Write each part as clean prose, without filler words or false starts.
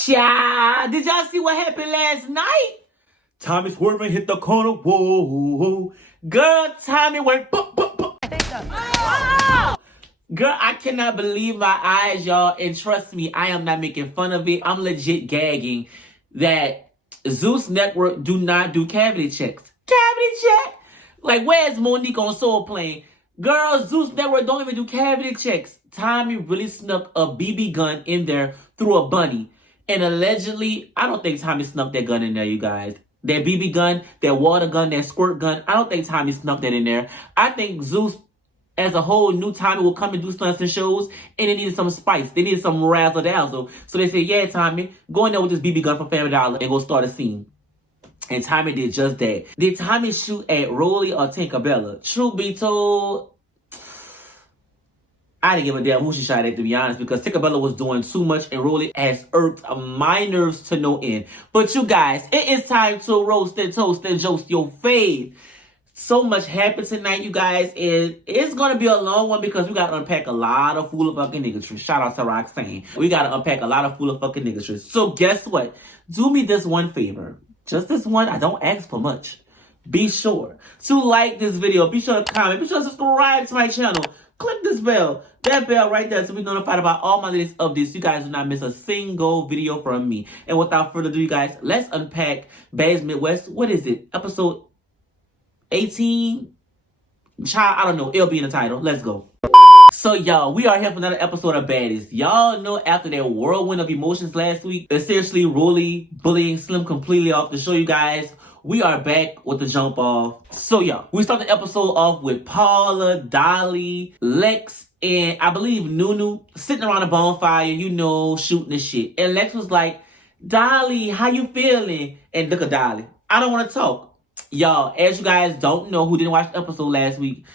Child, did y'all see what happened last night? Tommie swerving, hit the corner. Whoa, whoa. Girl, Tommie went boop, boop, boop. Oh! Girl, I cannot believe my eyes, y'all. And trust me, I am not making fun of it. I'm legit gagging that Zeus Network do not do cavity checks. Cavity check? Like, where's Monique on Soul Plane? Girl, Zeus Network don't even do cavity checks. Tommie really snuck a BB gun in there through a bunny. And allegedly, I don't think Tommie snuck that gun in there, you guys. That BB gun, that water gun, that squirt gun, I don't think Tommie snuck that in there. I think Zeus, as a whole, knew Tommie will come and do stunts and shows, and they needed some spice. They needed some razzle-dazzle. So they said, yeah, Tommie, go in there with this BB gun from Family Dollar and go start a scene. And Tommie did just that. Did Tommie shoot at Rolly or Tinkerbella? Truth be told, I didn't give a damn who she shot at, to be honest, because Tinkerbella was doing too much and Rolly has irked my nerves to no end. But you guys, it is time to roast and toast and joast your fave. So much happened tonight, you guys, and it's going to be a long one because we got to unpack a lot of fool of fucking niggatry. Shout out to Roxanne. We got to unpack a lot of fool of fucking niggatry. So guess what? Do me this one favor. Just this one. I don't ask for much. Be sure to like this video. Be sure to comment. Be sure to subscribe to my channel. Click this bell. That bell right there to be notified about all my latest updates. You guys do not miss a single video from me. And without further ado, you guys, let's unpack Baddies Midwest. What is it? Episode 18? Child, I don't know. It'll be in the title. Let's go. So, y'all, we are here for another episode of Baddies. Y'all know after that whirlwind of emotions last week, essentially Rolly bullying Slim completely off the show, you guys, we are back with the jump off. So, y'all, we start the episode off with Paula, Dolly, Lex, and I believe Nunu sitting around a bonfire, you know, shooting the shit. And Lex was like, Dolly, how you feeling? And look at Dolly. I don't want to talk. Y'all, as you guys don't know who didn't watch the episode last week,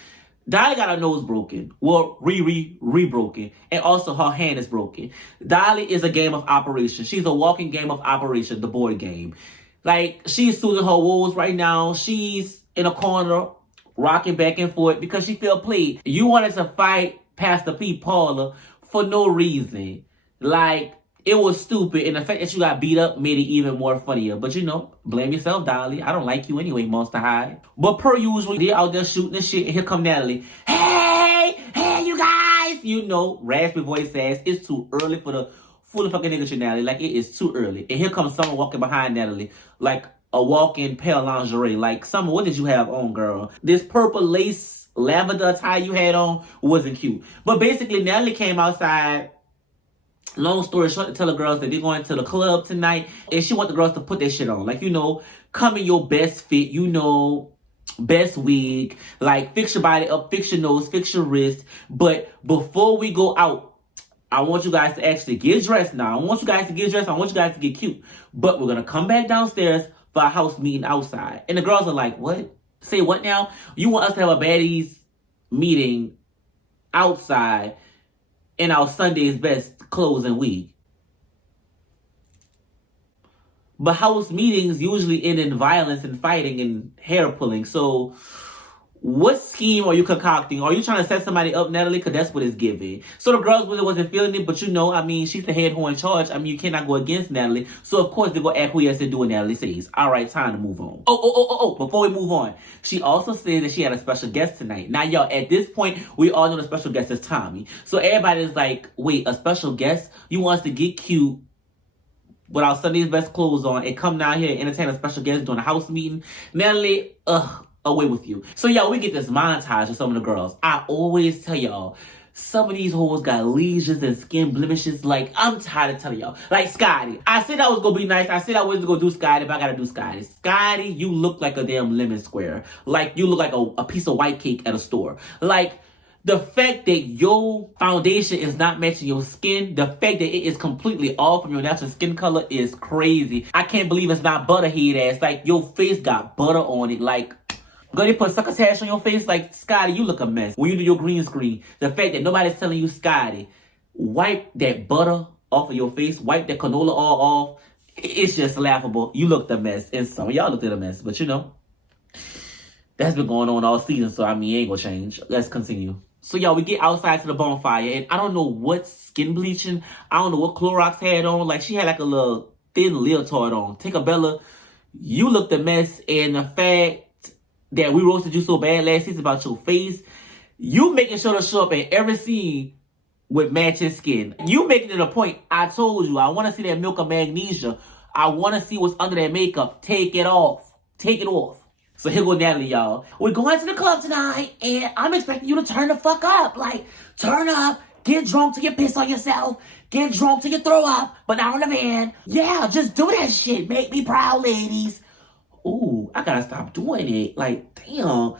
Dolly got her nose broken. Well, re-broken. And also her hand is broken. Dolly is a game of operation. She's a walking game of operation, the board game. Like, she's soothing her woes right now. She's in a corner, rocking back and forth because she feel played. You wanted to fight Pastor P. Paula for no reason. Like, it was stupid. And the fact that you got beat up made it even more funnier. But, you know, blame yourself, Dolly. I don't like you anyway, Monster High. But per usual, they're out there shooting the shit. And here come Natalie. Hey, you guys. You know, raspy voice says it's too early for the full fucking nigga Natalie. Like, it is too early. And here comes someone walking behind Natalie. Like a walking pale lingerie. Like, Summer, what did you have on, girl? This purple lace lavender tie you had on wasn't cute. But basically, Natalie came outside. Long story short, to tell the girls that they're going to the club tonight. And she want the girls to put their shit on. Like, you know, come in your best fit. You know, best wig. Like, fix your body up. Fix your nose. Fix your wrist. But before we go out, I want you guys to actually get dressed now. I want you guys to get dressed. I want you guys to get cute. But we're going to come back downstairs for a house meeting outside. And the girls are like, what? Say what now? You want us to have a baddies meeting outside in our Sunday's best clothes and wig? But house meetings usually end in violence and fighting and hair pulling. So what scheme are you concocting? Are you trying to set somebody up, Natalie? Because that's what it's giving. So the girls really wasn't feeling it. But you know, I mean, she's the head who in charge. I mean, you cannot go against Natalie. So of course, they're going to act who has to do what Natalie says. All right, time to move on. Oh, before we move on, she also said that she had a special guest tonight. Now, y'all, at this point, we all know the special guest is Tommie. So everybody's like, wait, a special guest? You want us to get cute with our Sunday's best clothes on and come down here and entertain a special guest during a house meeting? Natalie, away with you. So, y'all, we get this montage of some of the girls. I always tell y'all, some of these hoes got lesions and skin blemishes. Like, I'm tired of telling y'all. Like, Scotty. I said I was going to be nice. I said I wasn't going to do Scotty, but I got to do Scotty. Scotty, you look like a damn lemon square. Like, you look like a piece of white cake at a store. Like, the fact that your foundation is not matching your skin, the fact that it is completely off from your natural skin color is crazy. I can't believe it's not butterhead ass. Like, your face got butter on it. Like, girl, they put succotash on your face. Like, Scotty, you look a mess. When you do your green screen, the fact that nobody's telling you, Scotty, wipe that butter off of your face, wipe that canola all off, it's just laughable. You looked a mess. And some of y'all looked at a mess. But, you know, that's been going on all season. So, I mean, it ain't gonna change. Let's continue. So y'all, we get outside to the bonfire, and I don't know what skin bleaching, I don't know what Clorox had on. Like, she had like a little thin leotard on. Tinkerbella, you looked a mess, and the fact that we roasted you so bad last season about your face, you making sure to show up in every scene with matching skin. You making it a point. I told you, I want to see that milk of magnesia. I want to see what's under that makeup. Take it off. Take it off. So here go Natalie, y'all. We're going to the club tonight, and I'm expecting you to turn the fuck up. Like, turn up, get drunk till you piss on yourself, get drunk till you throw up, but not on the van. Yeah, just do that shit. Make me proud, ladies. Ooh, I gotta stop doing it. Like, damn,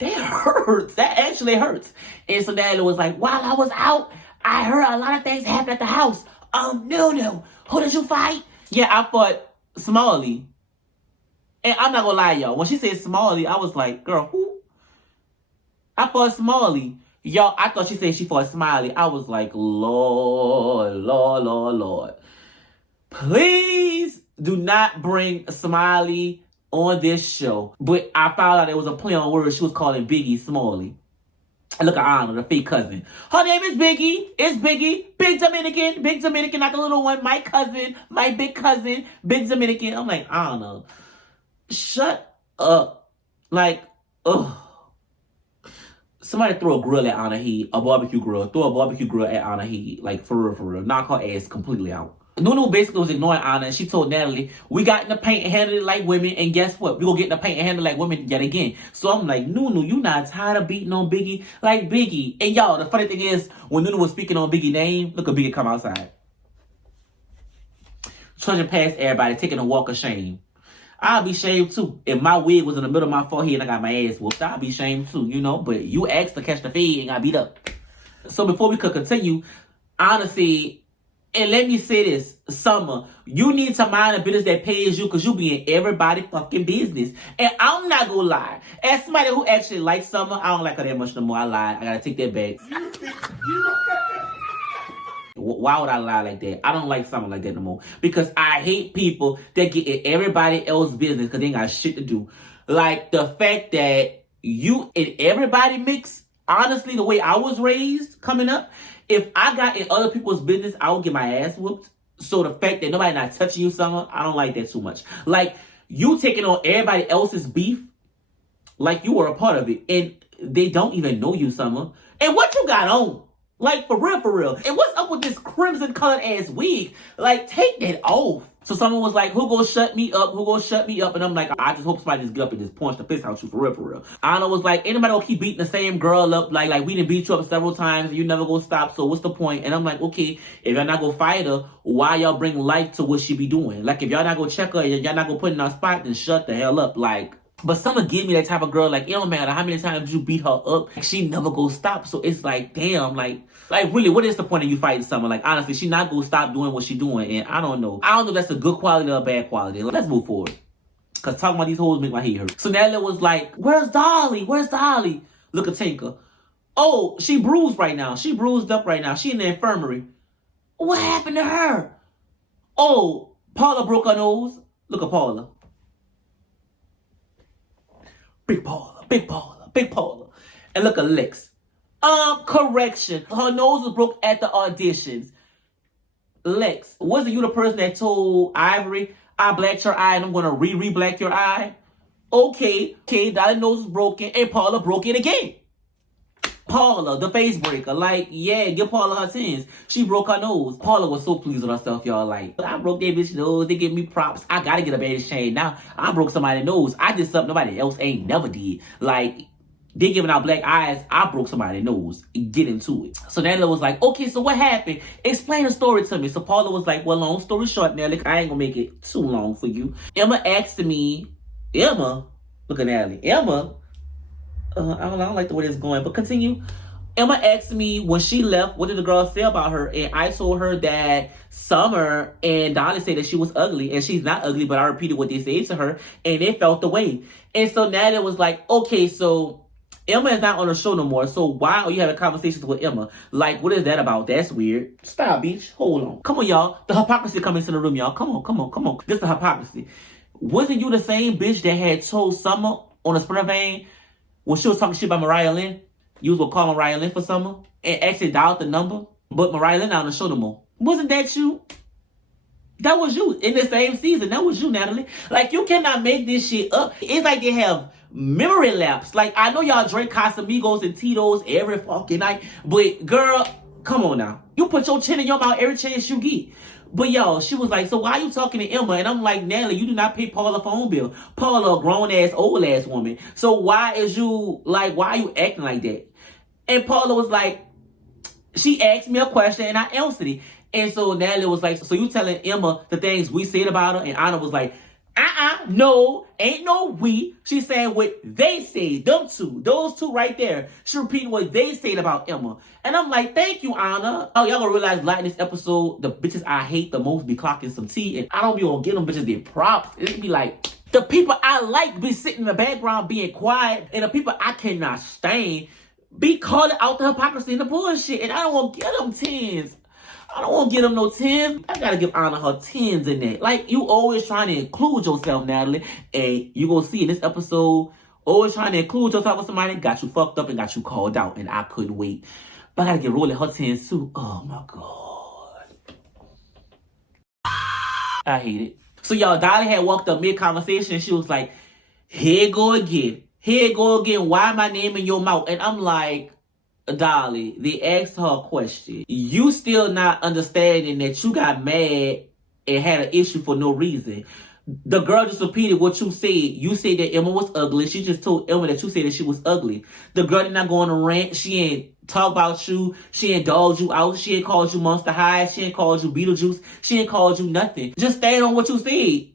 that hurts. That actually hurts. And so Natalie was like, while I was out, I heard a lot of things happen at the house. No. Who did you fight? Yeah, I fought Smalley. And I'm not gonna lie, y'all. When she said Smalley, I was like, girl, who? I fought Smalley. Y'all, I thought she said she fought Smiley. I was like, Lord. Please do not bring Smiley on this show. But I found out it was a play on words. She was calling Biggie Smalley. Look at Anna, the fake cousin. Her name is Biggie. It's Biggie. Big Dominican, not the little one. My cousin, my big cousin, Big Dominican. I'm like, Anna, shut up. Like, ugh. Somebody throw a grill at Anna Heat, a barbecue grill. Throw a barbecue grill at Anna Heat. Like, for real. Knock her ass completely out. Nunu basically was ignoring Anna, and she told Natalie, we got in the paint and handled it like women, and guess what? We gonna get in the paint and handle it like women yet again. So I'm like, Nunu, you not tired of beating on Biggie like Biggie? And y'all, the funny thing is, when Nunu was speaking on Biggie's name, look at Biggie come outside. Trudging past everybody, taking a walk of shame. I'll be shamed too. If my wig was in the middle of my forehead and I got my ass whooped, I'll be shamed too, you know? But you asked to catch the fade and got beat up. So before we could continue, honestly, and let me say this, Summer, you need to mind a business that pays you because you be in everybody's fucking business. And I'm not gonna lie. As somebody who actually likes Summer, I don't like her that much no more. I lied. I gotta take that back. Why would I lie like that? I don't like Summer like that no more. Because I hate people that get in everybody else's business because they ain't got shit to do. Like the fact that you and everybody mix, honestly, the way I was raised coming up, if I got in other people's business, I would get my ass whooped. So the fact that nobody not touching you, Summer, I don't like that too much. Like, you taking on everybody else's beef like you were a part of it. And they don't even know you, Summer. And what you got on? Like, for real. And what's up with this crimson colored ass wig? Like, take that off. So someone was like, who gonna shut me up? And I'm like, I just hope somebody just get up and just punch the piss out you for real. Anna was like, anybody gonna keep beating the same girl up? Like we done beat you up several times and you never gonna stop. So what's the point? And I'm like, okay, if y'all not gonna fight her, why y'all bring life to what she be doing? Like, if y'all not gonna check her, y'all not gonna put in our spot, then shut the hell up. Like, but someone give me that type of girl, like, it don't matter how many times you beat her up, she never gonna stop. So it's like, damn, like really, what is the point of you fighting someone? Like, honestly, she not gonna stop doing what she doing, and I don't know if that's a good quality or a bad quality. Let's move forward. Cause talking about these hoes make my head hurt. So Natalie was like, where's Dolly? Look at Tinker. Oh, she bruised right now. She bruised up right now. She in the infirmary. What happened to her? Oh, Paula broke her nose. Look at Paula. Big Paula. And look at Lex. Correction. Her nose was broke at the auditions. Lex, wasn't you the person that told Ivory, I blacked your eye and I'm gonna re-black your eye? Okay, Dolly's nose was broken and Paula broke it again. Paula, the face breaker. Like, yeah, give Paula her sins. She broke her nose. Paula was so pleased with herself, y'all. Like, I broke that bitch nose. They give me props. I gotta get a bad shame. Now, I broke somebody's nose. I did something nobody else ain't never did. Like, they giving out black eyes. I broke somebody's nose. Get into it. So Natalie was like, okay, so what happened? Explain the story to me. So Paula was like, well, long story short, Natalie, I ain't gonna make it too long for you. Emma asked me, look at Natalie. I don't like the way this is going, but continue. Emma asked me when she left, what did the girl say about her? And I told her that Summer and Dolly said that she was ugly, and she's not ugly, but I repeated what they said to her, and they felt the way. And so Natalie was like, okay, so Emma is not on the show no more, so why are you having conversations with Emma? Like, what is that about? That's weird. Stop, bitch. Hold on. Come on, y'all. The hypocrisy coming into the room, y'all. Come on. This is the hypocrisy. Wasn't you the same bitch that had told Summer on a sprinter van when she was talking shit about Mariah Lynn? You was gonna call Mariah Lynn for summer and actually dialed the number, but Mariah Lynn out on the show no more. Wasn't that you? That was you in the same season. That was you, Natalie. Like, you cannot make this shit up. It's like they have memory lapse. Like, I know y'all drink Casamigos and Tito's every fucking night, but girl, come on now. You put your chin in your mouth every chance you get. But yo, she was like, so why are you talking to Emma? And I'm like, Natalie, you do not pay Paula phone bill. Paula a grown ass, old ass woman. So why are you acting like that? And Paula was like, she asked me a question and I answered it. And so Natalie was like, so you telling Emma the things we said about her? And Anna was like, no, ain't no we. She's saying what they say, them two, those two right there. She repeating what they said about Emma. And I'm like, thank you, Anna. Oh, y'all gonna realize, like, this episode, the bitches I hate the most be clocking some tea. And I don't be gonna get them bitches their props. It be like, the people I like be sitting in the background being quiet. And the people I cannot stand be calling out the hypocrisy and the bullshit. And I don't want to get them tens. I don't want to get them no 10s. I got to give Anna her 10s in that. Like, you always trying to include yourself, Natalie. And you going to see in this episode, always trying to include yourself with somebody, got you fucked up and got you called out. And I couldn't wait. But I got to get Rolly her 10s too. Oh, my God. I hate it. So, y'all, Dolly had walked up mid-conversation and she was like, here go again. Here go again. Why my name in your mouth? And I'm like, Dolly, they asked her a question. You still not understanding that you got mad and had an issue for no reason. The girl just repeated what you said. You said that Emma was ugly. She just told Emma that you said that she was ugly. The girl did not go on a rant. She ain't talk about you. She ain't dogged you out. She ain't called you Monster High. She ain't called you Beetlejuice. She ain't called you nothing. Just stand on what you said.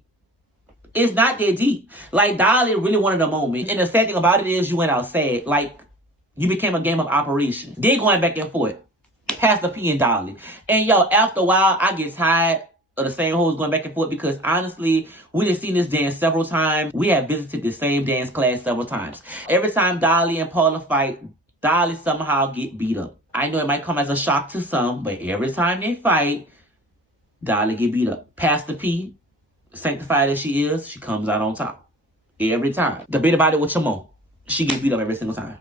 It's not that deep. Like, Dolly really wanted a moment. And the sad thing about it is you went out sad. Like, you became a game of operations. They going back and forth. Pastor P and Dolly. And yo, after a while, I get tired of the same hoes going back and forth because honestly, we done seen this dance several times. We have visited the same dance class several times. Every time Dolly and Paula fight, Dolly somehow get beat up. I know it might come as a shock to some, but every time they fight, Dolly get beat up. Pastor P, sanctified as she is, she comes out on top. Every time. Debate about it with your mom. She get beat up every single time.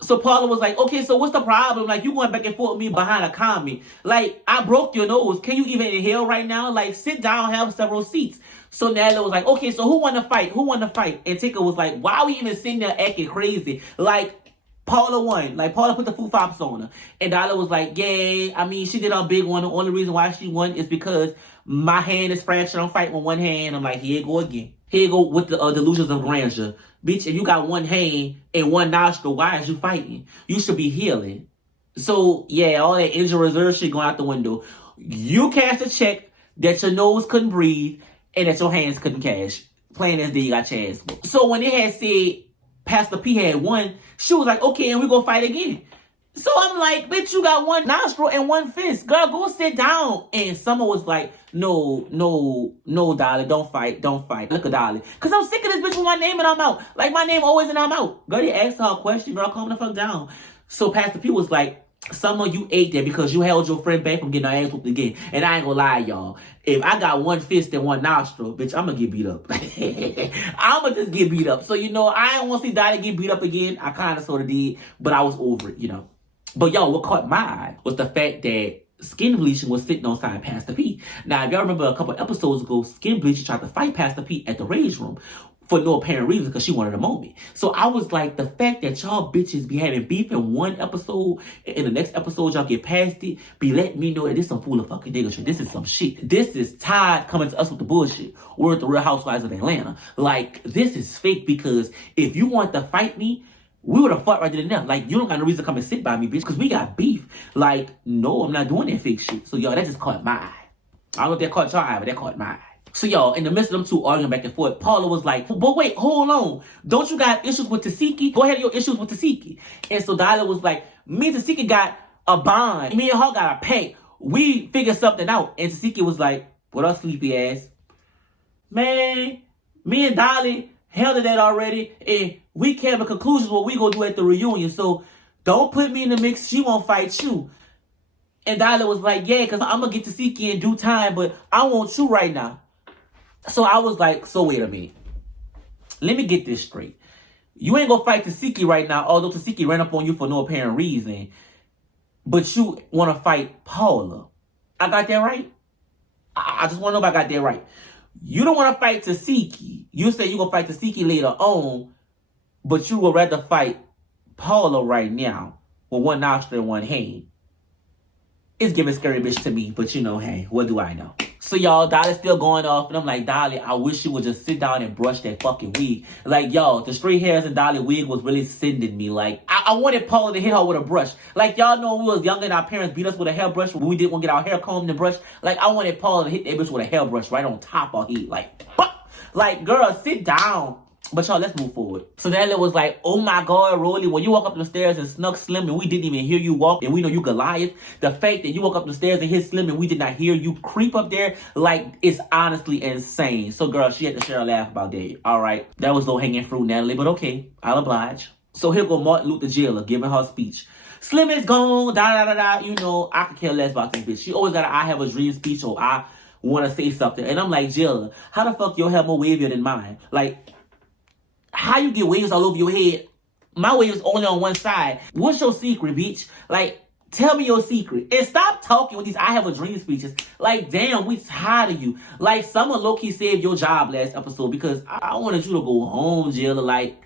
So Paula was like, okay, so what's the problem? Like, you going back and forth with me behind a comment. Like, I broke your nose. Can you even inhale right now? Like, sit down, have several seats. So Natalie was like, okay, so who won the fight? Who won the fight? And Tika was like, why are we even sitting there acting crazy? Like, Paula won. Like, Paula put the food fops on her. And Dolly was like, yeah, I mean, she did a big one. The only reason why she won is because my hand is fractured. I'm fighting with one hand. I'm like, here you go again. Here you go with the delusions of grandeur. Bitch, if you got one hand and one nostril, why is you fighting? You should be healing. So, yeah, all that injury reserve shit going out the window. You cashed a check that your nose couldn't breathe and that your hands couldn't cash. Plain as day, you got your ass whooped. So when they had said Pastor P had won, she was like, okay, and we gonna fight again. So I'm like, bitch, you got one nostril and one fist. Girl, go sit down. And Summer was like, no, Dolly, don't fight. Look at Dolly. Because I'm sick of this bitch with my name in her mouth. Like, my name always in her mouth. Girl, they asked her a question. Girl, calm the fuck down. So Pastor P was like, Summer, you ate that because you held your friend back from getting her ass whooped again. And I ain't gonna lie, y'all. If I got one fist and one nostril, bitch, I'm gonna get beat up. I'm gonna just get beat up. So, you know, I don't want to see Dolly get beat up again. I kind of sort of did, but I was over it, you know. But y'all, what caught my eye was the fact that Skin Bleaching was sitting on side Pastor P. Now, if y'all remember a couple episodes ago, Skin Bleaching tried to fight Pastor P at the Rage Room for no apparent reason because she wanted a moment. So I was like, the fact that y'all bitches be having beef in one episode, and in the next episode y'all get past it, be letting me know that this some fool of fucking nigga shit. This is some shit. This is Todd coming to us with the bullshit. We're the Real Housewives of Atlanta. Like, this is fake because if you want to fight me, we would have fought right then and there. Like, you don't got no reason to come and sit by me, bitch, because we got beef. Like, no, I'm not doing that fake shit. So, y'all, that just caught my eye. I don't know if that caught your eye, but that caught my eye. So, y'all, in the midst of them two arguing back and forth, Paula was like, but wait, hold on. Don't you got issues with Tasiki? Go ahead, your issues with Tasiki. And so, Dyla was like, me and Tasiki got a bond. Me and her got a pay. We figured something out. And Tasiki was like, what up, sleepy ass? Man, me and Dolly handled that already, and we came to conclusions what we gonna do at the reunion. So don't put me in the mix. She won't fight you. And Dyla was like, yeah, because I'm gonna get to Siki in due time, but I want you right now. So I was like, so wait a minute. Let me get this straight. You ain't gonna fight Tasiki right now, although Tasiki ran up on you for no apparent reason. But you want to fight Paula. I got that right? I just want to know if I got that right. You don't want to fight Tasiki. You say you're going to fight Tasiki later on, but you would rather fight Paula right now with one nostril and one hand. It's giving scary bitch to me, but you know, hey, what do I know? So y'all, Dolly's still going off, and I'm like, Dolly, I wish you would just sit down and brush that fucking wig. Like, y'all, the straight hairs in Dolly wig was really sending me. Like, I wanted Paula to hit her with a brush. Like, y'all know when we was younger and our parents beat us with a hairbrush when we didn't want to get our hair combed and brushed. Like, I wanted Paula to hit that bitch with a hairbrush right on top of her head. Like, girl, sit down. But y'all, let's move forward. So Natalie was like, oh my God, Rolly, when you walk up the stairs and snuck Slim and we didn't even hear you walk and we know you Goliath, the fact that you walk up the stairs and hit Slim and we did not hear you creep up there, like, it's honestly insane. So girl, she had to share a laugh about that. All right. That was low hanging fruit, Natalie, but okay, I'll oblige. So here go Martin Luther Jailer giving her speech. Slim is gone, da-da-da-da. You know, I could care less about this bitch. She always got an I have a dream speech or I want to say something. And I'm like, Jailer, how the fuck your hair more wavier than mine? Like, how you get waves all over your head? My waves only on one side. What's your secret, bitch? Like, tell me your secret. And stop talking with these I have a dream speeches. Like, damn, we tired of you. Like, someone low-key saved your job last episode because I wanted you to go home, Jailer. Like,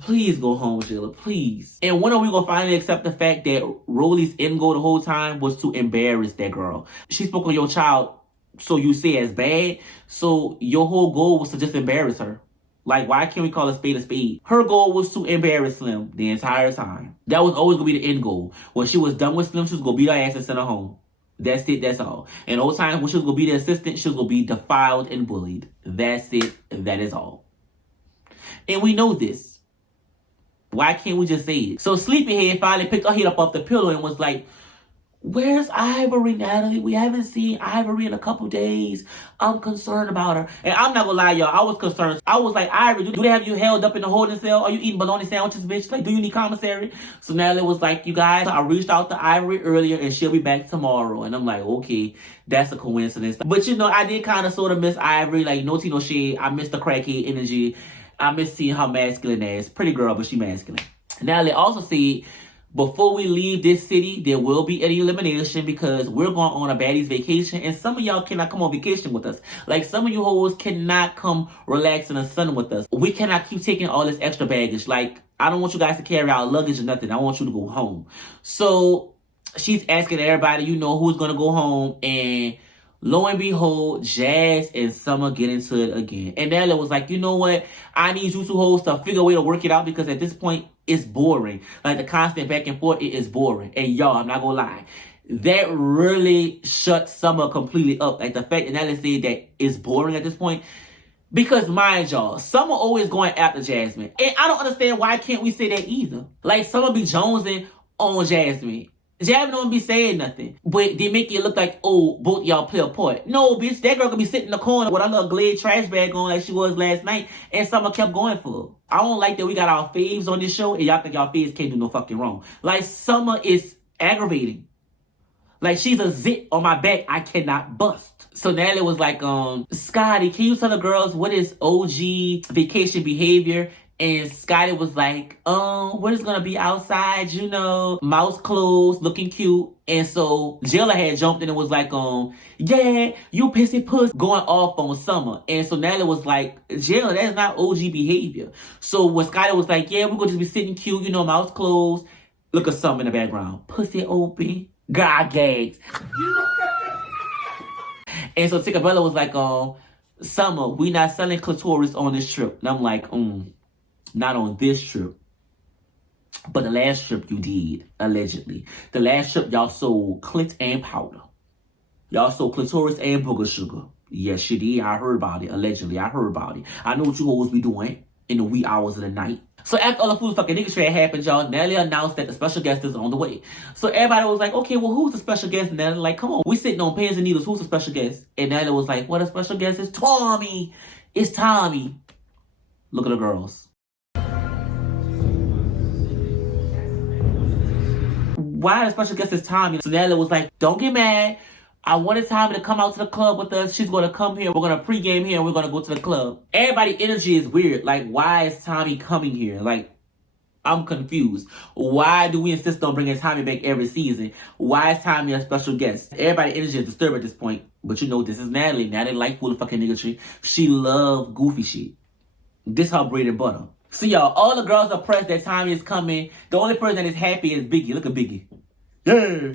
please go home, Jailer, please. And when are we gonna finally accept the fact that Rolly's end goal the whole time was to embarrass that girl? She spoke on your child, so you say as bad. So your whole goal was to just embarrass her. Like, why can't we call a spade a spade? Her goal was to embarrass Slim the entire time. That was always going to be the end goal. When she was done with Slim, she was going to beat her ass and send her home. That's it. That's all. And all times when she was going to be the assistant, she was going to be defiled and bullied. That's it. That is all. And we know this. Why can't we just say it? So Sleepyhead finally picked her head up off the pillow and was like, where's Ivory, Natalie? We haven't seen Ivory in a couple days. I'm concerned about her. And I'm not gonna lie, y'all. I was concerned. I was like, Ivory, do they have you held up in the holding cell? Are you eating bologna sandwiches, bitch? Like, do you need commissary? So Natalie was like, you guys, I reached out to Ivory earlier and she'll be back tomorrow. And I'm like, okay, that's a coincidence. But you know, I did kind of sort of miss Ivory. Like, no tea, no shade. I miss the crackhead energy. I miss seeing her masculine ass. Pretty girl, but she masculine. Natalie also said, before we leave this city, there will be an elimination because we're going on a Baddies vacation and some of y'all cannot come on vacation with us. Like, some of you hoes cannot come relax in the sun with us. We cannot keep taking all this extra baggage. Like, I don't want you guys to carry out luggage or nothing. I want you to go home. So she's asking everybody, you know, who's going to go home, and lo and behold, Jazz and Summer get into it again. And Natalie was like, you know what? I need you two hoes to figure a way to work it out because at this point, it's boring. Like, the constant back and forth, it is boring. And y'all, I'm not gonna lie, that really shut Summer completely up. Like, the fact that Natalie said that it's boring at this point. Because, mind y'all, Summer always going after Jasmine. And I don't understand why can't we say that either. Like, Summer be jonesing on Jasmine. Jasmine don't be saying nothing. But they make it look like, oh, both y'all play a part. No, bitch, that girl could be sitting in the corner with a little Glade trash bag on like she was last night. And Summer kept going for her. I don't like that we got our faves on this show and y'all think y'all faves can't do no fucking wrong. Like, Summer is aggravating. Like, she's a zit on my back I cannot bust. So Natalie was like, Scotty, can you tell the girls what is OG vacation behavior? And Scotty was like, we're just gonna be outside, you know, mouse clothes, looking cute. And so Jailer had jumped in and was like, yeah, you pissy puss, going off on Summer. And so Natalie was like, Jailer, that's not OG behavior. So when Scotty was like, yeah, we're gonna just be sitting cute, you know, mouse clothes. Look at Summer in the background. Pussy open. God gags. And so Ticabella was like, Summer, we not selling clitoris on this trip. And I'm like, not on this trip. But the last trip you did, allegedly. The last trip y'all sold clit and powder. Y'all sold clitoris and booger sugar. Yes, you did. I heard about it. Allegedly, I heard about it. I know what you always be doing in the wee hours of the night. So after all the food fucking nigga shit happened, y'all, Natalie announced that the special guest is on the way. So everybody was like, okay, well, who's the special guest, Natalie? Like, come on, we sitting on pins and needles. Who's the special guest? And Natalie was like, what a special guest is Tommie. It's Tommie. Look at the girls. Why the special guest is Tommie? So Natalie was like, don't get mad. I wanted Tommie to come out to the club with us. She's going to come here. We're going to pregame here and we're going to go to the club. Everybody's energy is weird. Like, why is Tommie coming here? Like, I'm confused. Why do we insist on bringing Tommie back every season? Why is Tommie a special guest? Everybody's energy is disturbed at this point. But you know, this is Natalie. Natalie like full of fucking niggatry. She love goofy shit. This her bread and butter. So y'all, all the girls are pressed that Tommie is coming. The only person that is happy is Biggie. Look at Biggie. Yeah.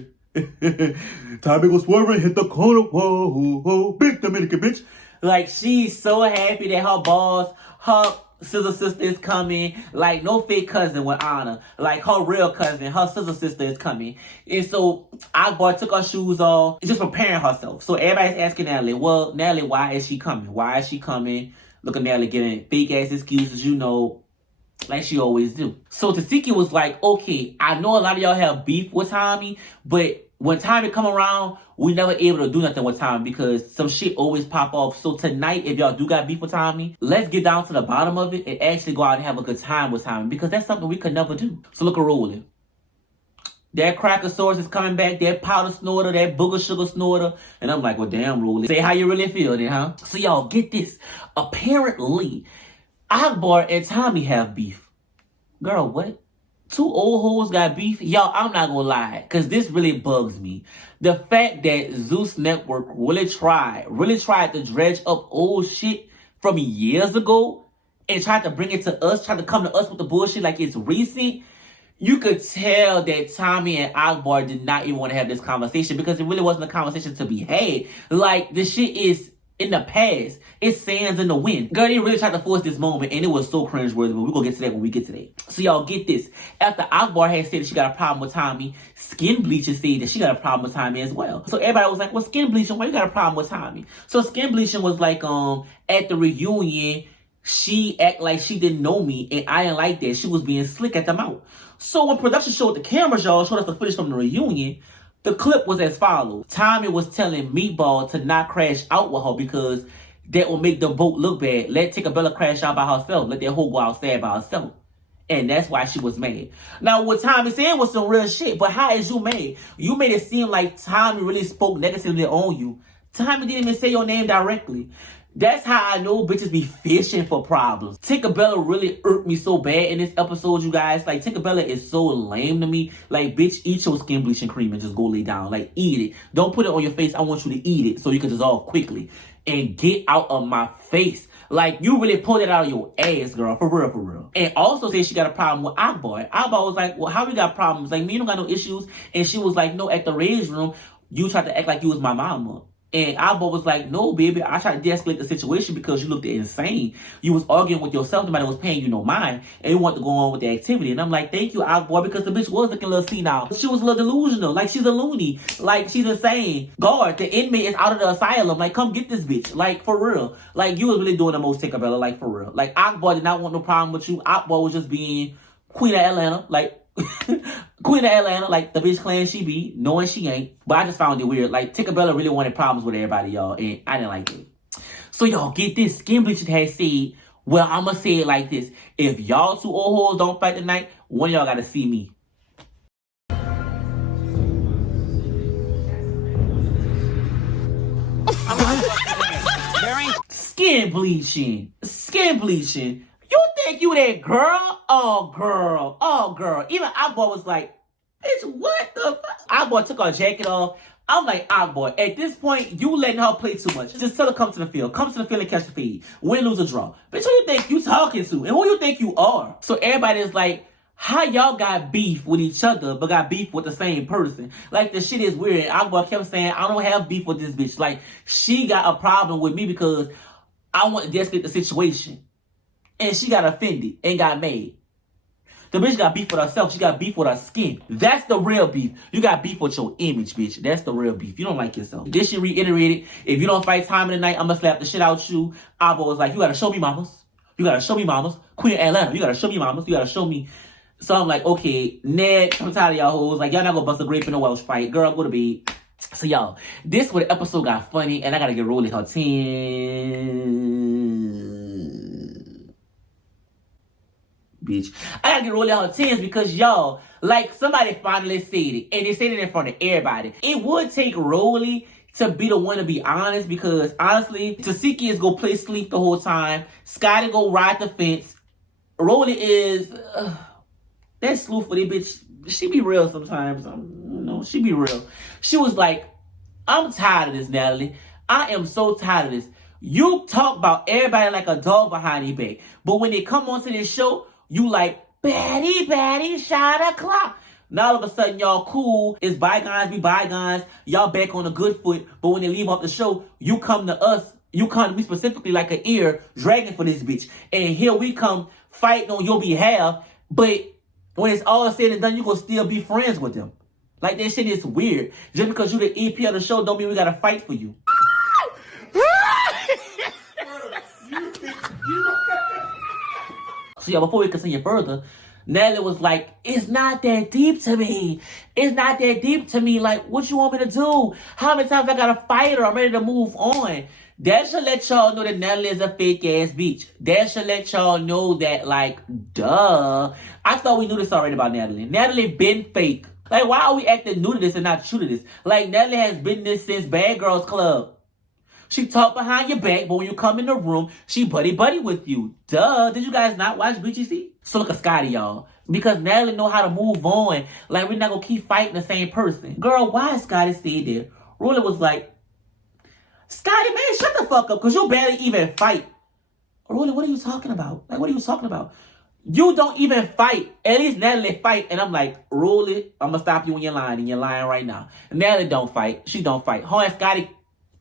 Tommie go swerving, hit the corner. Whoa, whoa, whoa. Big Dominican bitch. Like, she's so happy that her boss, her scissor sister is coming. Like, no fake cousin with honor. Like, her real cousin, her scissor sister is coming. And so, Akbar took her shoes off, just preparing herself. So, everybody's asking Natalie, well, Natalie, why is she coming? Why is she coming? Look at Natalie giving fake-ass excuses, you know, like she always do. So, Tasiki was like, okay, I know a lot of y'all have beef with Tommie, but when Tommie come around, we never able to do nothing with Tommie because some shit always pop off. So tonight, if y'all do got beef with Tommie, let's get down to the bottom of it and actually go out and have a good time with Tommie because that's something we could never do. So look at rolling. That Crackosaurus is coming back, that powder snorter, that booger sugar snorter. And I'm like, well, damn, rolling. Say how you really feel then, huh? So y'all, get this. Apparently, Akbar and Tommie have beef. Girl, what? Two old hoes got beef? Y'all, I'm not gonna lie, because this really bugs me. The fact that Zeus Network really tried to dredge up old shit from years ago and tried to bring it to us, tried to come to us with the bullshit like it's recent. You could tell that Tommie and Akbar did not even want to have this conversation because it really wasn't a conversation to be had. Like, this shit is in the past. It's sands in the wind. Girl, they really tried to force this moment, and it was so cringeworthy, but we're going to get to that when we get to that. So y'all get this. After Akbar had said that she got a problem with Tommie, Skin Bleaching said that she got a problem with Tommie as well. So everybody was like, well, Skin Bleaching, why you got a problem with Tommie? So Skin Bleaching was like, at the reunion, she act like she didn't know me, and I didn't like that. She was being slick at the mouth. So when production showed the cameras, y'all, showed us the footage from the reunion, the clip was as follows. Tommie was telling Meatball to not crash out with her because that will make the boat look bad. Let Tinkerbella crash out by herself. Let that hoe go out sad by herself. And that's why she was mad. Now, what Tommie said was some real shit, but how is you mad? You made it seem like Tommie really spoke negatively on you. Tommie didn't even say your name directly. That's how I know bitches be fishing for problems. Tinkerbella really irked me so bad in this episode, you guys. Like, Tinkerbella is so lame to me. Like, bitch, eat your skin bleaching cream and just go lay down. Like, eat it. Don't put it on your face. I want you to eat it so you can dissolve quickly. And get out of my face. Like, you really pulled it out of your ass, girl. For real, for real. And also said she got a problem with Akbar. Akbar was like, well, how we got problems? Like, me don't got no issues. And she was like, no, at the rage room, you tried to act like you was my mama. And Akbar was like, no, baby, I tried to de-escalate the situation because you looked insane. You was arguing with yourself, nobody was paying you no mind, and you wanted to go on with the activity. And I'm like, thank you, Akbar, because the bitch was looking a little senile. She was a little delusional. Like, she's a loony. Like, she's insane. Guard, the inmate is out of the asylum. Like, come get this bitch. Like, for real. Like, you was really doing the most, Tinkerbella. Like, for real. Like, Akbar did not want no problem with you. Akbar was just being Queen of Atlanta. Like, Queen of Atlanta, like the bitch claims she be, knowing she ain't. But I just found it weird. Like, Tinkerbella really wanted problems with everybody, y'all, and I didn't like it. So, y'all, get this. Skin Bleaching has said, well, I'ma say it like this. If y'all two old hoes don't fight tonight, one of y'all gotta see me. Skin Bleaching. Skin Bleaching. You think you that girl? Oh, girl. Oh, girl. Even Akbar was like, bitch, what the fuck? Akbar took her jacket off. I'm like, Akbar, at this point, you letting her play too much. Just tell her come to the field. Come to the field and catch the feed. Win, lose, or draw. Bitch, who you think you talking to? And who you think you are? So everybody is like, how y'all got beef with each other, but got beef with the same person? Like, the shit is weird. Akbar kept saying, I don't have beef with this bitch. Like, she got a problem with me because I want to de-escalate the situation. And she got offended and got mad. The bitch got beef with herself. She got beef with her skin. That's the real beef. You got beef with your image, bitch. That's the real beef. You don't like yourself. This shit reiterated. If you don't fight Tommie tonight, I'm gonna slap the shit out you. Abba was like, you gotta show me mamas. You gotta show me mamas. Queen of Atlanta. You gotta show me mamas. You gotta show me. So I'm like, okay, next. I'm tired of y'all hoes. Like, y'all not gonna bust a grape in a Welsh fight. Girl, go to bed. So y'all, this where the episode got funny, and I gotta get rolling her 10. Bitch. I gotta get rolling her 10s because y'all, like, somebody finally said it, and they said it in front of everybody. It would take Rolly to be the one to be honest, because honestly, Tasiki is gonna play sleep the whole time. Scotty go ride the fence. Rolly is That sleuth for this bitch, she be real sometimes. She be real. She was like, I'm tired of this, Natalie. I am so tired of this. You talk about everybody like a dog behind your back. But when they come onto this show, you like, Baddy, shot o'clock. Now all of a sudden, y'all cool. It's bygones be bygones. Y'all back on a good foot. But when they leave off the show, you come to us. You come to me specifically like an ear dragging for this bitch. And here we come fighting on your behalf. But when it's all said and done, you gonna still be friends with them. Like, that shit is weird. Just because you the EP of the show don't mean we gotta fight for you. So, yeah, before we continue further, Natalie was like, it's not that deep to me. It's not that deep to me. Like, what you want me to do? How many times I gotta fight her? I'm ready to move on. That should let y'all know that Natalie is a fake ass bitch. That should let y'all know that, like, duh. I thought we knew this already about Natalie. Natalie been fake. Like, why are we acting new to this and not true to this? Like, Natalie has been this since Bad Girls Club. She talk behind your back, but when you come in the room, she buddy with you. Duh. Did you guys not watch BGC? So look at Scotty, y'all. Because Natalie know how to move on. Like, we're not gonna keep fighting the same person. Girl, why Scotty said that? Roller was like, Scotty, man, shut the fuck up, because you barely even fight. Roller, what are you talking about? Like, what are you talking about? You don't even fight. At least Natalie fight. And I'm like, Roller, I'm gonna stop you when you're lying, and you're lying right now. Natalie don't fight. She don't fight. Her and Scotty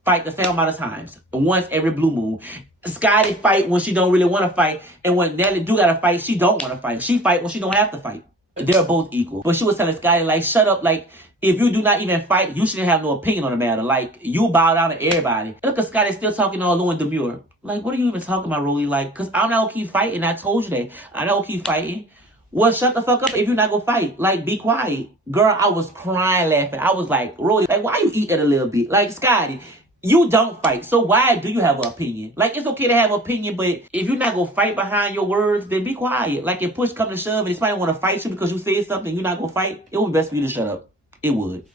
fight the same amount of times. Once every blue moon. Scotty fight when she don't really want to fight. And when Natalie do gotta fight, she don't want to fight. She fight when she don't have to fight. They're both equal. But she was telling Scotty, like, shut up. Like, if you do not even fight, you shouldn't have no opinion on the matter. Like, you bow down to everybody. And look at Scotty still talking all low and demure. Like, what are you even talking about, Rolly? Like, because I'm not going to keep fighting. I told you that. I'm not going to keep fighting. Well, shut the fuck up if you're not going to fight. Like, be quiet. Girl, I was crying laughing. I was like, Rolly, like, why you eat it a little bit? Like, Scotty, you don't fight. So why do you have an opinion? Like, it's okay to have an opinion, but if you're not going to fight behind your words, then be quiet. Like, if push comes to shove and somebody want to fight you because you said something you're not going to fight, it would be best for you to shut up. It would.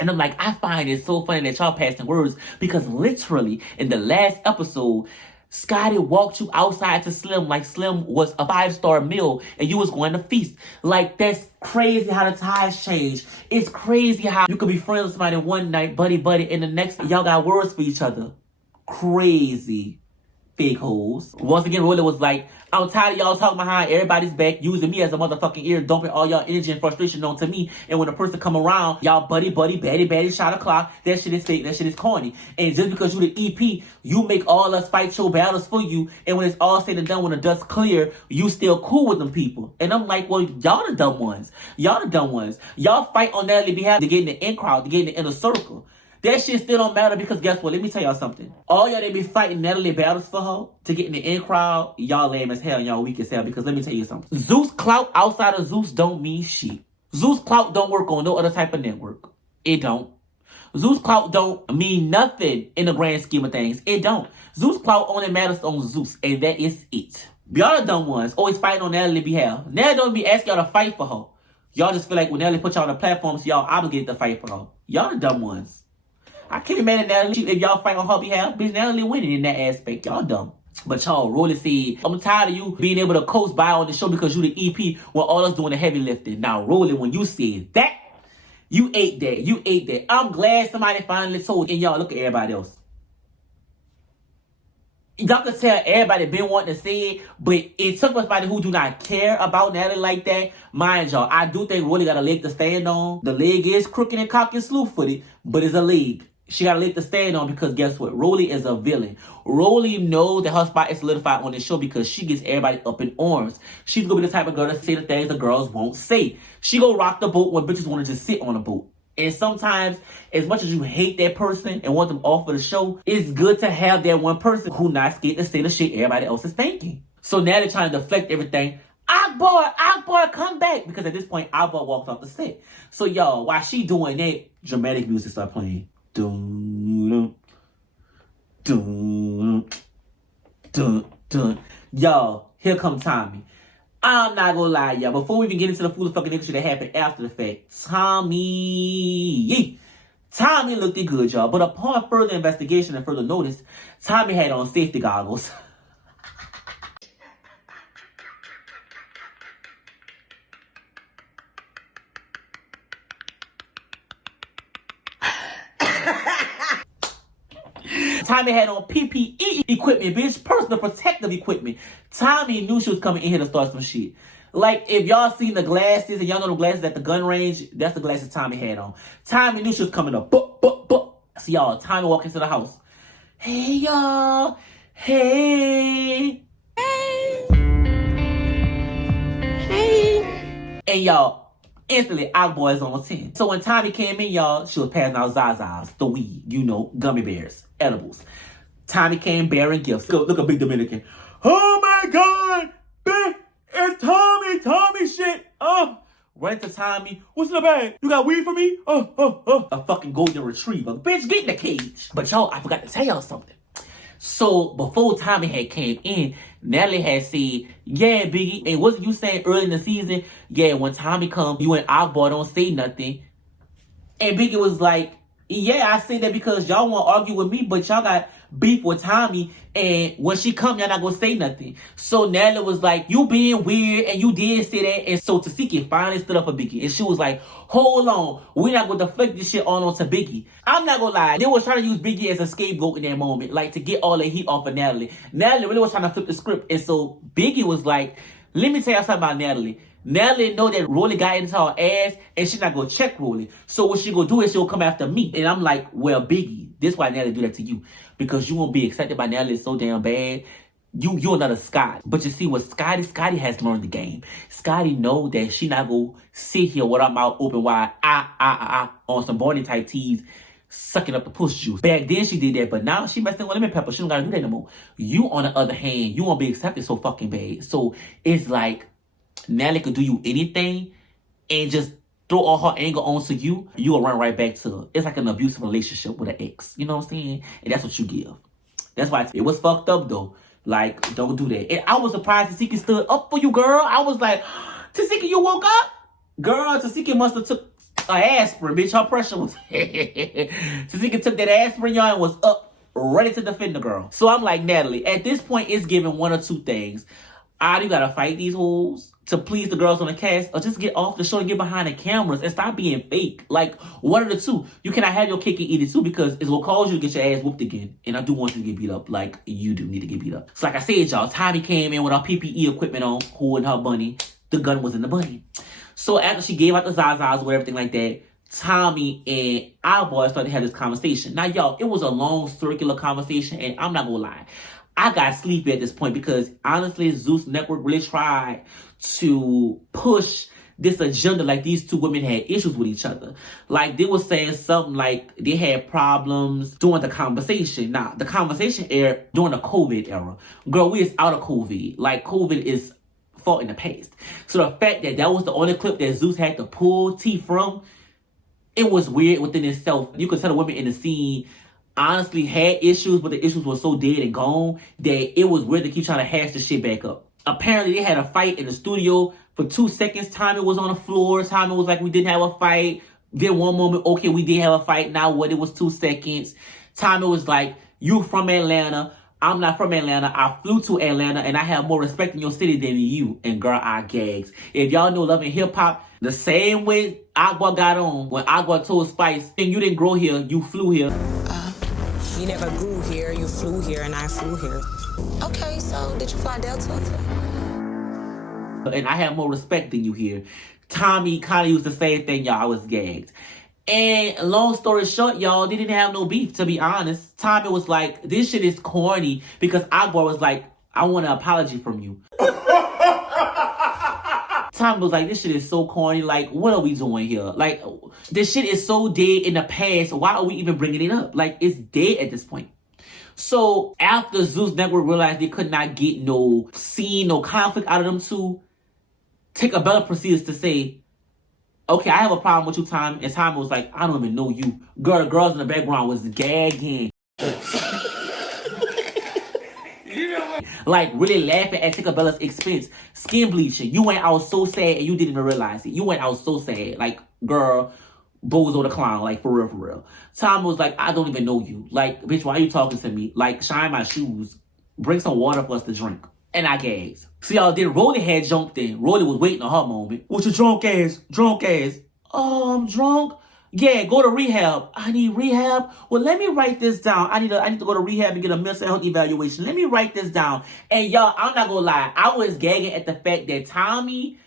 And I'm like, I find it so funny that y'all passing words because literally in the last episode, Scotty walked you outside to Slim like Slim was a 5-star meal and you was going to feast. Like, that's crazy how the tides change. It's crazy how you could be friends with somebody one night, buddy, and the next y'all got words for each other. Crazy. Fake hoes. Once again, Roller was like, I'm tired of y'all talking behind everybody's back, using me as a motherfucking ear, dumping all y'all energy and frustration onto me. And when a person come around, y'all buddy, baddie, shot o'clock. That shit is fake. That shit is corny. And just because you the EP, you make all us fight your battles for you. And when it's all said and done, when the dust clear, you still cool with them people. And I'm like, well, y'all the dumb ones. Y'all the dumb ones. Y'all fight on Natalie's behalf to get in the in crowd, to get in the inner circle. That shit still don't matter because guess what? Let me tell y'all something. All y'all that be fighting Natalie battles for her to get in the in crowd, y'all lame as hell and y'all weak as hell because let me tell you something. Zeus clout outside of Zeus don't mean shit. Zeus clout don't work on no other type of network. It don't. Zeus clout don't mean nothing in the grand scheme of things. It don't. Zeus clout only matters on Zeus and that is it. Y'all the dumb ones always fighting on Natalie's behalf. Natalie don't be asking y'all to fight for her. Y'all just feel like when Natalie put y'all on the platform so y'all obligated to fight for her. Y'all the dumb ones. I can't be mad at Natalie if y'all fight on her behalf. Bitch, Natalie winning in that aspect. Y'all dumb. But y'all, Rolly said, I'm tired of you being able to coast by on the show because you the EP while all us doing the heavy lifting. Now, Rolly, when you said that, you ate that. You ate that. I'm glad somebody finally told. And y'all, look at everybody else. Y'all can tell everybody been wanting to say it, but it took somebody who do not care about Natalie like that. Mind y'all, I do think Rolly got a leg to stand on. The leg is crooked and cocky and slew-footed, but it's a leg. She got a leg to stand on because guess what? Rolly is a villain. Rolly knows that her spot is solidified on this show because she gets everybody up in arms. She's going to be the type of girl to say the things the girls won't say. She going to rock the boat when bitches want to just sit on the boat. And sometimes, as much as you hate that person and want them off of the show, it's good to have that one person who not scared to say the shit everybody else is thinking. So now they're trying to deflect everything. Akbar, come back. Because at this point, Akbar walked off the set. So y'all, while she doing that, dramatic music start playing. Dun, dun, dun, dun. Y'all, here come Tommie. I'm not gonna lie, y'all. Before we even get into the foolish fucking nigga shit that happened after the fact, Tommie looked good, y'all. But upon further investigation and further notice, Tommie had on safety goggles. Tommie had on PPE equipment, bitch, personal protective equipment. Tommie knew she was coming in here to start some shit. Like, if y'all seen the glasses, and y'all know the glasses at the gun range, that's the glasses Tommie had on. Tommie knew she was coming up. See y'all, Tommie walk into the house. Hey, y'all. Hey. And y'all, instantly, our boys on 10. So when Tommie came in, y'all, she was passing out Zazas, the weed, you know, gummy bears, edibles. Tommie came bearing gifts. Look a big Dominican. Oh my God, bitch, it's Tommie, Tommie shit. Run to Tommie. What's in the bag? You got weed for me? A fucking golden retriever. Bitch, get in the cage. But y'all, I forgot to tell y'all something. So before Tommie had came in, Natalie had said, yeah, Biggie, and wasn't you saying early in the season, yeah, when Tommie come, you and Akbar don't say nothing. And Biggie was like, yeah, I say that because y'all want to argue with me, but y'all got beef with Tommie, and when she come, y'all not gonna say nothing. So Natalie was like, you being weird, and you did say that. And so Tasiki finally stood up for Biggie, and she was like, hold on, we're not gonna deflect this shit onto Biggie. I'm not gonna lie, they was trying to use Biggie as a scapegoat in that moment, like to get all the heat off of Natalie. Natalie really was trying to flip the script, and so Biggie was like, let me tell you something about Natalie. Natalie know that Rolly got into her ass, and she's not gonna check Rolly. So what she gonna do is she'll come after me. And I'm like, well, Biggie, this is why Natalie do that to you. Because you won't be accepted by Natalie so damn bad. You're another Scott. But you see what Scotty has learned the game. Scotty know that she not gonna sit here with her mouth open wide, on some Barney type teas, sucking up the push juice. Back then she did that, but now she messing with lemon pepper. She don't gotta do that no more. You, on the other hand, you won't be accepted so fucking bad. So it's like, Natalie could do you anything and just throw all her anger onto you, you will run right back to her. It's like an abusive relationship with an ex. You know what I'm saying? And that's what you give. That's why it was fucked up though. Like, don't do that. And I was surprised Tasiki stood up for you, girl. I was like, Tasiki, you woke up? Girl, Tasiki must have took an aspirin, bitch. Her pressure was... Tasiki took that aspirin, y'all, and was up, ready to defend the girl. So I'm like, Natalie, at this point, it's giving one or two things. Either you gotta fight these hoes to please the girls on the cast, or just get off the show and get behind the cameras and stop being fake. Like, one of the two. You cannot have your cake and eat it too, because it's what cause you to get your ass whooped again. And I do want you to get beat up, like you do need to get beat up. So like I said, y'all, Tommie came in with her PPE equipment on, holding her bunny. The gun was in the bunny. So after she gave out the Zazas with everything like that, Tommie and our boy started to have this conversation. Now, y'all, it was a long circular conversation, and I'm not gonna lie. I got sleepy at this point because honestly, Zeus Network really tried to push this agenda like these two women had issues with each other. Like they were saying something like they had problems during the conversation. Now, the conversation aired during the COVID era. Girl, we is out of COVID. Like COVID is fought in the past. So the fact that that was the only clip that Zeus had to pull tea from, it was weird within itself. You could tell the women in the scene honestly had issues, but the issues were so dead and gone that it was weird to keep trying to hash the shit back up. Apparently, they had a fight in the studio for 2 seconds. Tommie was on the floor. Tommie was like, we didn't have a fight. Then one moment, okay, we did have a fight. Now what? It was 2 seconds. Tommie was like, you from Atlanta. I'm not from Atlanta. I flew to Atlanta, and I have more respect in your city than you. And girl, I gags. If y'all know Love and Hip Hop, the same way Agua got on when Agua told Spice, and you didn't grow here, you flew here. You never grew here, you flew here, and I flew here. Okay, so did you fly Delta? And I have more respect than you here. Tommie kind of used the same thing, y'all. I was gagged. And long story short, y'all, they didn't have no beef, to be honest. Tommie was like, this shit is corny, because Akbar was like, I want an apology from you. Tommie was like, this shit is so corny. Like, what are we doing here? Like, this shit is so dead in the past. Why are we even bringing it up? Like, it's dead at this point. So, after Zeus Network realized they could not get no scene, no conflict out of them two, Tickabella proceeds to say, okay, I have a problem with you, Tommie. And Tommie was like, I don't even know you. Girl, the girls in the background was gagging. Like, really laughing at Tickabella's expense. Skin bleaching. You went out so sad and you didn't even realize it. You went out so sad. Like, girl, Bozo the Clown. Like, for real, for real. Tommie was like, I don't even know you. Like, bitch, why are you talking to me? Like, shine my shoes. Bring some water for us to drink. And I gagged. See, y'all, then Rolly had jumped in. Rolly was waiting on her moment. What's your drunk ass? Drunk ass. Oh, I'm drunk? Yeah, go to rehab. I need rehab. Well, let me write this down. I need to go to rehab and get a mental health evaluation. Let me write this down. And y'all, I'm not gonna lie. I was gagging at the fact that Tommie,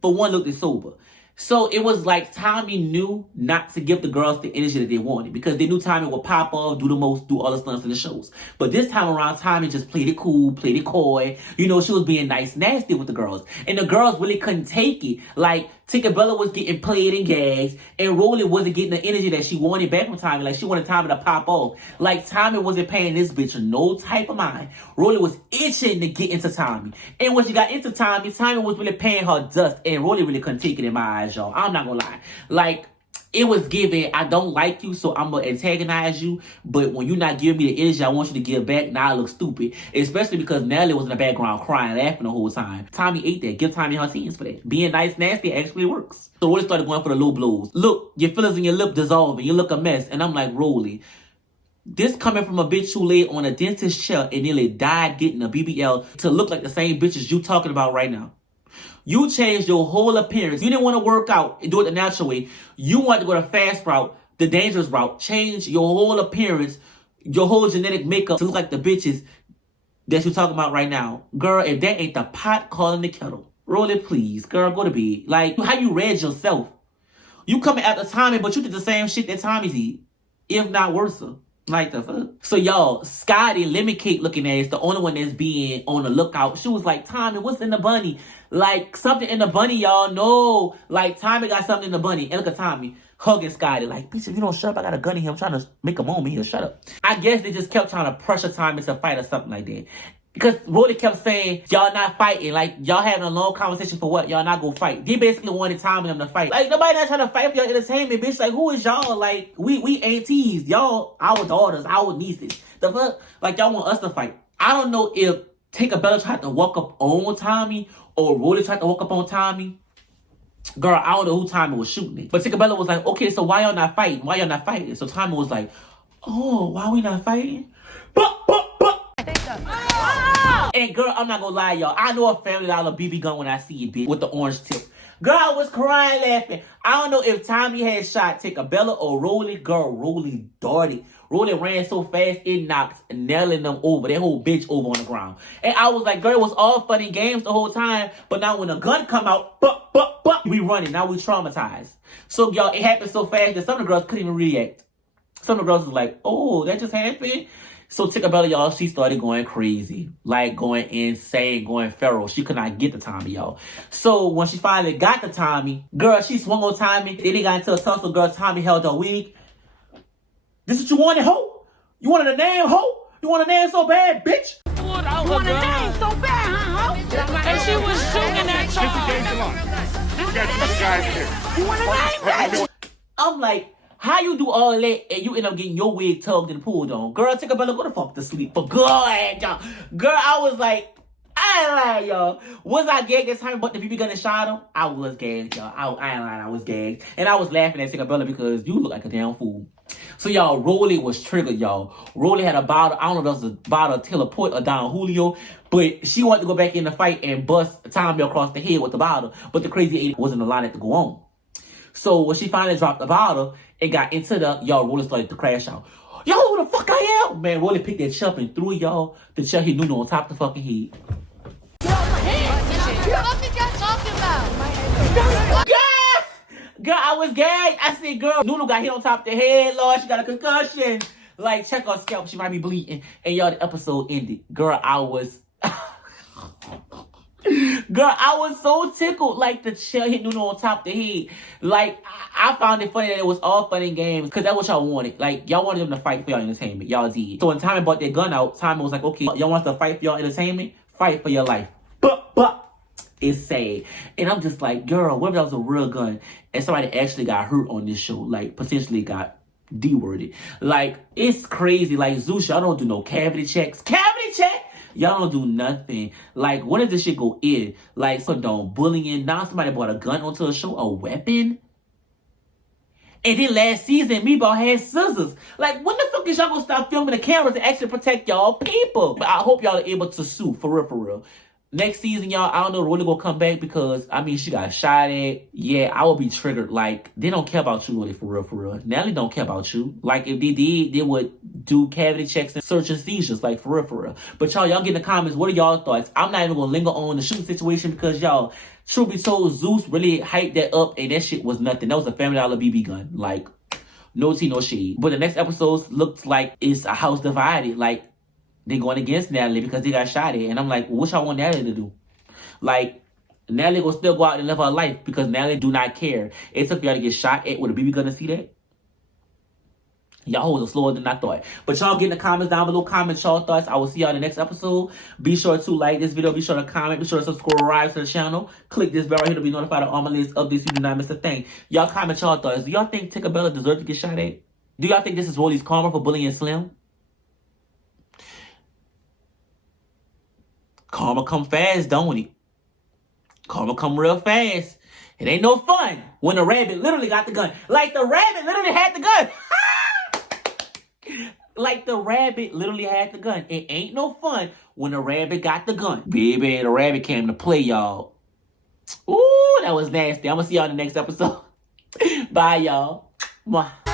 for one, looked sober. So it was like Tommie knew not to give the girls the energy that they wanted because they knew Tommie would pop off, do the most, do all the stunts in the shows. But this time around, Tommie just played it cool, played it coy. You know, she was being nice, nasty with the girls. And the girls really couldn't take it. Like, Tinkerbella was getting played in gags, and Rolly wasn't getting the energy that she wanted back from Tommie. Like, she wanted Tommie to pop off. Like, Tommie wasn't paying this bitch no type of mind. Rolly was itching to get into Tommie. And when she got into Tommie, Tommie was really paying her dust, and Rolly really couldn't take it in my eyes, y'all. I'm not gonna lie. Like, it was given, I don't like you, so I'm gonna antagonize you, but when you're not giving me the energy I want you to give back, now I look stupid. Especially because Natalie was in the background crying, laughing the whole time. Tommie ate that. Give Tommie her teens for that. Being nice, nasty actually works. So Rolly started going for the low blows. Look, your fillers in your lip dissolving. You look a mess. And I'm like, Rolly, this coming from a bitch who laid on a dentist chair and nearly died getting a BBL to look like the same bitches you talking about right now. You changed your whole appearance. You didn't want to work out and do it the natural way. You wanted to go the fast route, the dangerous route. Change your whole appearance, your whole genetic makeup to look like the bitches that you're talking about right now. Girl, if that ain't the pot calling the kettle. Roll it, please. Girl, go to bed. Like, how you read yourself? You coming after Tommie, but you did the same shit that Tommie did. If not worse. Like the fuck? So y'all, Scotty, lemon cake looking ass, the only one that's being on the lookout. She was like, Tommie, what's in the bunny? Like, something in the bunny, y'all. No. Like, Tommie got something in the bunny. And look at Tommie hugging Scotty. Like, bitch, if you don't shut up, I got a gun in here. I'm trying to make a moment here. Shut up. I guess they just kept trying to pressure Tommie to fight or something like that. Because Rolly kept saying, y'all not fighting. Like, y'all having a long conversation for what? Y'all not gonna fight. They basically wanted Tommie and them to fight. Like, nobody not trying to fight for your entertainment, bitch. Like, who is y'all? Like, we aunties. Y'all, our daughters, our nieces. The fuck? Like, y'all want us to fight. I don't know if Tinkerbella tried to walk up on Tommie or Rolly tried to walk up on Tommie. Girl, I don't know who Tommie was shooting at. But Tinkerbella was like, okay, so why y'all not fighting? Why y'all not fighting? So Tommie was like, oh, why we not fighting? And girl, I'm not gonna lie, y'all. I know a Family Dollar BB gun when I see it, bitch, with the orange tip. Girl, I was crying laughing. I don't know if Tommie had shot Tinkerbella or Rolly. Girl, Rolly darted. Rolly ran so fast, it knocked nailing them over, that whole bitch over on the ground. And I was like, girl, it was all funny games the whole time. But now when the gun come out, we running. Now we traumatized. So, y'all, it happened so fast that some of the girls couldn't even react. Some of the girls was like, oh, that just happened? So Tinkerbella, y'all, she started going crazy. Like, going insane, going feral. She could not get the Tommie, y'all. So when she finally got the Tommie, girl, she swung on Tommie. Then they got into a tussle, girl. Tommie held her wig. This what you wanted, ho? You wanted a name, ho? You want a name so bad, bitch? You want a name so bad, huh, ho? And she was shooting at y'all. You want a name, bitch? I'm like, how you do all that and you end up getting your wig tugged and pulled on? Girl, Tinkerbella, go the fuck to sleep for good, y'all. Girl, I was like, I ain't lying, y'all. Was I gagged this time but the BB gun and shot him? I was gagged, y'all. I ain't lying, I was gagged. And I was laughing at Tinkerbella because you look like a damn fool. So, y'all, Rolly was triggered, y'all. Rolly had a bottle, I don't know if it was a bottle of Teleport or Don Julio, but she wanted to go back in the fight and bust Tommie across the head with the bottle. But the crazy idiot wasn't allowed to go on. So when she finally dropped the bottle and got into y'all, Rolly started to crash out. Y'all, who the fuck I am? Man, Rolly picked that chair and threw y'all the chair he knew on top of the fucking head. What did y'all talking about? Girl, I was gagged. I said, girl, Nunu got hit on top of the head, Lord. She got a concussion. Like, check her scalp. She might be bleeding. And y'all, the episode ended. Girl, I was... Girl, I was so tickled. Like, the chair hit Nunu on top of the head. Like, I found it funny that it was all fun and games. Because that's what y'all wanted. Like, y'all wanted them to fight for y'all entertainment. Y'all did. So when Tommie brought their gun out, Tommie was like, okay, y'all want us to fight for y'all entertainment? Fight for your life. But it's sad. And I'm just like, girl, what if that was a real gun and somebody actually got hurt on this show? Like, potentially got D-worded. Like, it's crazy. Like, Zeus, y'all don't do no cavity checks. Cavity check? Y'all don't do nothing. Like, when does this shit go in? Like, condone bullying. Now somebody brought a gun onto a show, a weapon. And then last season, Meatball had scissors. Like, when the fuck is y'all gonna stop filming the cameras to actually protect y'all people? But I hope y'all are able to sue, for real, for real. next season, y'all, I don't know if Rolly gonna come back because, I mean, she got shot at. Yeah, I would be triggered. Like, they don't care about you, Rolly, for real, for real. Natalie don't care about you. Like, if they did, they would do cavity checks and search and seizures, like, for real, for real. But y'all get in the comments, what are y'all thoughts? I'm not even gonna linger on the shooting situation because, y'all, truth be told, Zeus really hyped that up, and that shit was nothing. That was a $family BB gun. Like, no tea, no shade. But the next episodes looks like it's a house divided. Like, they going against Natalie because they got shot at. And I'm like, what y'all want Natalie to do? Like, Natalie will still go out and live her life because Natalie do not care. It took y'all to get shot at with a BB gun to see that. Y'all hoes are slower than I thought. But y'all get in the comments down below. Comment y'all thoughts. I will see y'all in the next episode. Be sure to like this video. Be sure to comment. Be sure to subscribe to the channel. Click this bell right here to be notified of all my latest updates. You do not miss a thing. Y'all comment y'all thoughts. Do y'all think Ticabella deserves to get shot at? Do y'all think this is Rolly's karma for bullying Slim? Karma come fast, don't it? Karma come real fast. It ain't no fun when the rabbit literally got the gun. Like the rabbit literally had the gun. Like the rabbit literally had the gun. It ain't no fun when the rabbit got the gun. Baby, the rabbit came to play, y'all. Ooh, that was nasty. I'm gonna see y'all in the next episode. Bye, y'all. Mwah.